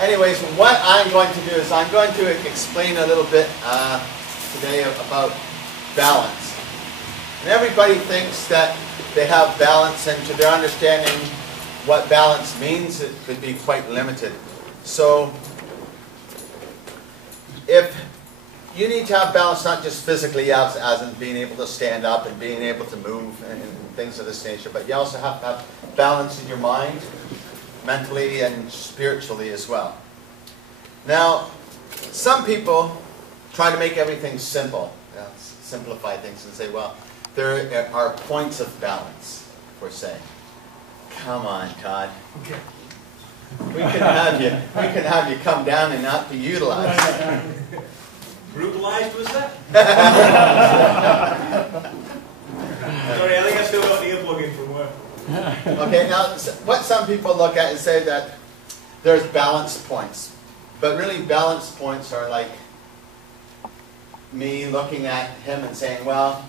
anyways, what I'm going to do is I'm going to explain a little bit today about balance. And everybody thinks that they have balance, and to their understanding what balance means, it could be quite limited. So if you need to have balance, not just physically as in being able to stand up and being able to move and things of this nature, but you also have to have balance in your mind, mentally and spiritually as well. Now, some people try to make everything simple, simplify things and say, well, there are points of balance, per se. Come on, Todd. Okay. We can have you come down and not be utilized. Brutalized, was that? Sorry, I think I still got the earplug in from work. Okay, now what some people look at is say that there's balance points. But really balance points are like me looking at him and saying, well,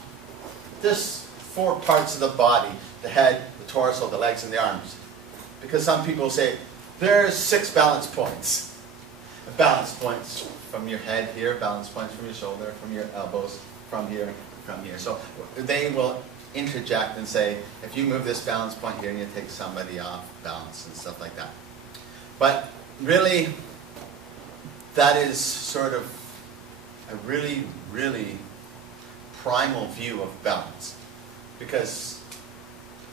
there's 4 parts of the body: the head, the torso, the legs, and the arms. Because some people say, there's 6 balance points. Balance points from your head here, balance points from your shoulder, from your elbows, from here, from here. So they will interject and say, if you move this balance point here, and you take somebody off balance and stuff like that. But really, that is sort of a really, really primal view of balance. Because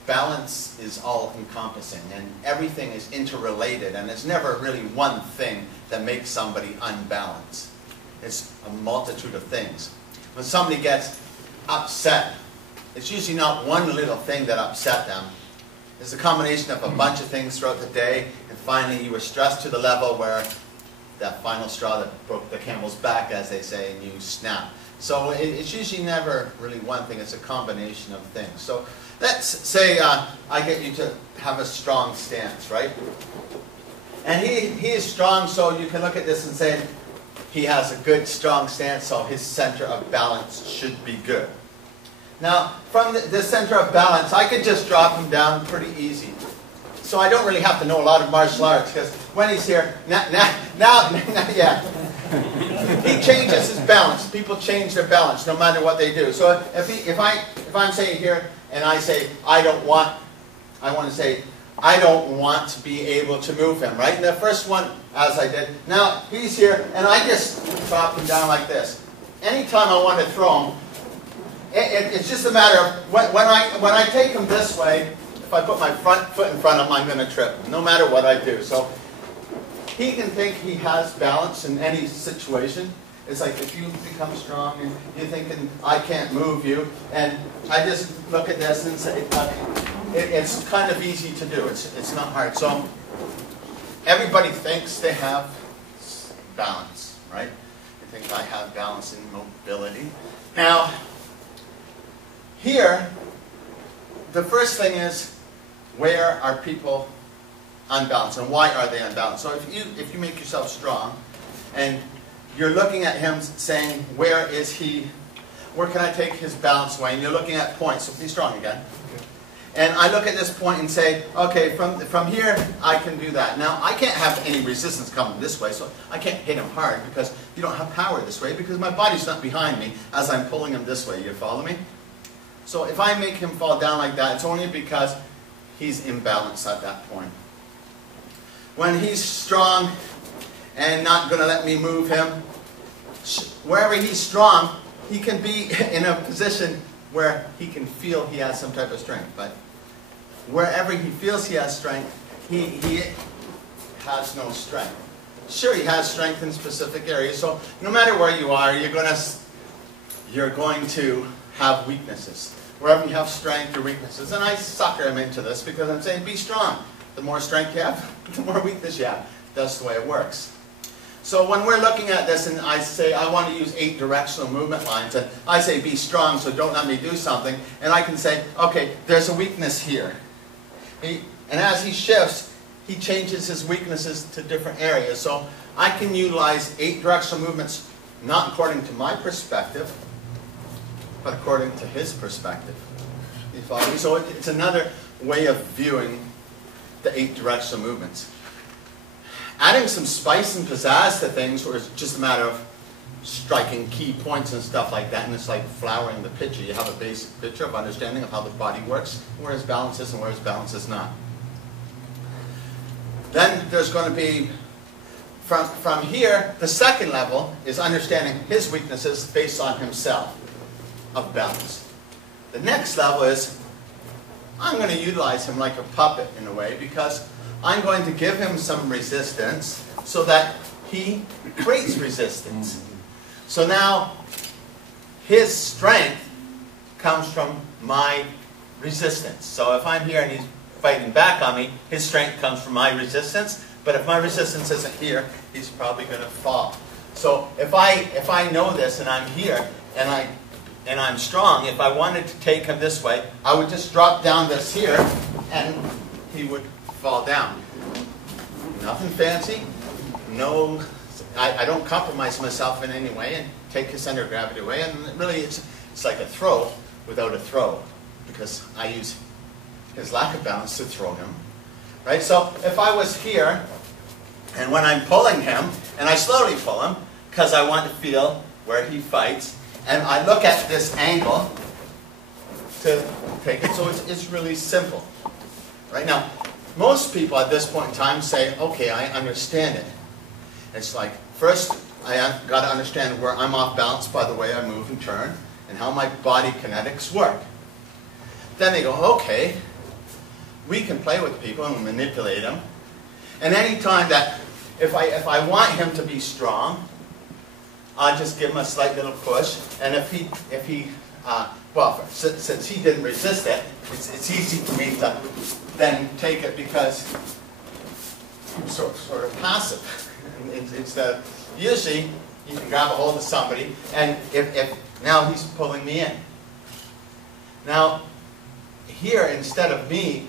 balance is all-encompassing, and everything is interrelated, and it's never really one thing that makes somebody unbalanced. It's a multitude of things. When somebody gets upset, it's usually not one little thing that upset them. It's a combination of a bunch of things throughout the day, and finally you were stressed to the level where that final straw that broke the camel's back, as they say, and you snap. So it's usually never really one thing, it's a combination of things. So let's say I get you to have a strong stance, right? And he is strong, so you can look at this and say he has a good, strong stance, so his center of balance should be good. Now, from the center of balance, I could just drop him down pretty easy. So I don't really have to know a lot of martial arts, because when he's here, yeah. He changes his balance. People change their balance no matter what they do. So if I'm saying here and I say I want to be able to move him, right? And the first one, as I did, now he's here and I just drop him down like this. Anytime I want to throw him, it's just a matter of when I take him this way. If I put my front foot in front of him, I'm going to trip him, no matter what I do. So he can think he has balance in any situation. It's like if you become strong and you're thinking, I can't move you, and I just look at this and say, it's kind of easy to do. It's not hard. So everybody thinks they have balance, right? They think I have balance in mobility. Now, here, the first thing is, where are people unbalanced, and why are they unbalanced? So if you make yourself strong, and you're looking at him saying, where is he, where can I take his balance away? And you're looking at points, so be strong again. Okay. And I look at this point and say, okay, from here, I can do that. Now, I can't have any resistance coming this way, so I can't hit him hard, because you don't have power this way, because my body's not behind me as I'm pulling him this way. You follow me? So if I make him fall down like that, it's only because he's imbalanced at that point. When he's strong and not going to let me move him, wherever he's strong, he can be in a position where he can feel he has some type of strength. But wherever he feels he has strength, he has no strength. Sure, he has strength in specific areas. So no matter where you are, you're going to have weaknesses. Wherever you have strength or weaknesses. And I sucker him into this because I'm saying, be strong. The more strength you have, the more weakness you have. That's the way it works. So when we're looking at this and I say, I want to use 8 directional movement lines, and I say, be strong, so don't let me do something, and I can say, okay, there's a weakness here. And as he shifts, he changes his weaknesses to different areas. So I can utilize 8 directional movements, not according to my perspective, but according to his perspective. You follow me? So it's another way of viewing the 8 directional movements. Adding some spice and pizzazz to things where it's just a matter of striking key points and stuff like that, and it's like flowering the picture. You have a basic picture of understanding of how the body works, where his balance is and where his balance is not. Then there's going to be, from here, the second level is understanding his weaknesses based on himself of balance. The next level is, I'm going to utilize him like a puppet in a way, because I'm going to give him some resistance so that he creates resistance. So now, his strength comes from my resistance. So if I'm here and he's fighting back on me, his strength comes from my resistance. But if my resistance isn't here, he's probably going to fall. So if I know this and I'm here and I'm strong, if I wanted to take him this way, I would just drop down this here and he would fall down. Nothing fancy. No, I don't compromise myself in any way and take his center of gravity away. And really it's like a throw without a throw, because I use his lack of balance to throw him. Right? So if I was here, and when I'm pulling him, and I slowly pull him, because I want to feel where he fights, and I look at this angle to take it, so it's really simple. Right? Now, most people at this point in time say, okay, I understand it. It's like, first, I got to understand where I'm off balance by the way I move and turn, and how my body kinetics work. Then they go, okay, we can play with people and manipulate them. And any time that, if I want him to be strong, I'll just give him a slight little push. And if he well, since he didn't resist it, it's easy for me to then take it, because I'm sort of passive. Usually you can grab a hold of somebody, and if now he's pulling me in. Now, here, instead of me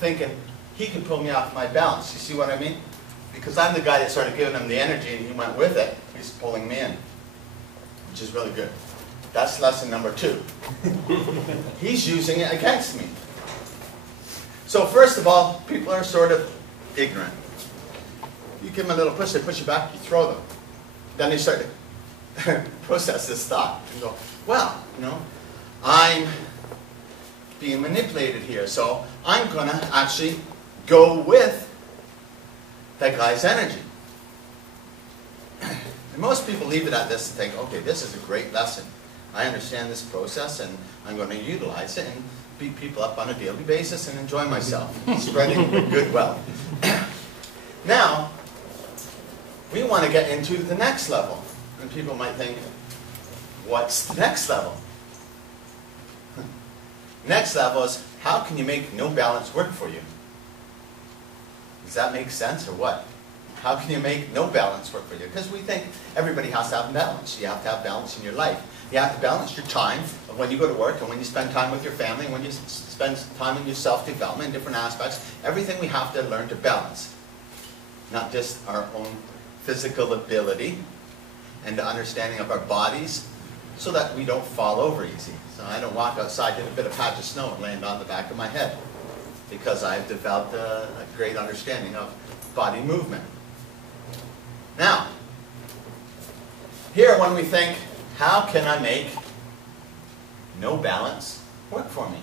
thinking he can pull me off my balance, you see what I mean? Because I'm the guy that started giving him the energy and he went with it, he's pulling me in, which is really good. That's lesson number 2. He's using it against me. So first of all, people are sort of ignorant. You give them a little push, they push you back, you throw them. Then they start to process this thought and go, well, I'm being manipulated here, so I'm going to actually go with that guy's energy. And most people leave it at this and think, okay, this is a great lesson. I understand this process and I'm going to utilize it and beat people up on a daily basis and enjoy myself, spreading goodwill. Now, we want to get into the next level. And people might think, what's the next level? Next level is, how can you make no balance work for you? Does that make sense or what? How can you make no balance work for you? Because we think everybody has to have balance. You have to have balance in your life. You have to balance your time of when you go to work and when you spend time with your family and when you spend time in your self-development in different aspects. Everything we have to learn to balance. Not just our own physical ability and the understanding of our bodies, so that we don't fall over easy. So I don't walk outside, hit a bit of patch of snow and land on the back of my head, because I've developed a great understanding of body movement. Now, here when we think, how can I make no balance work for me?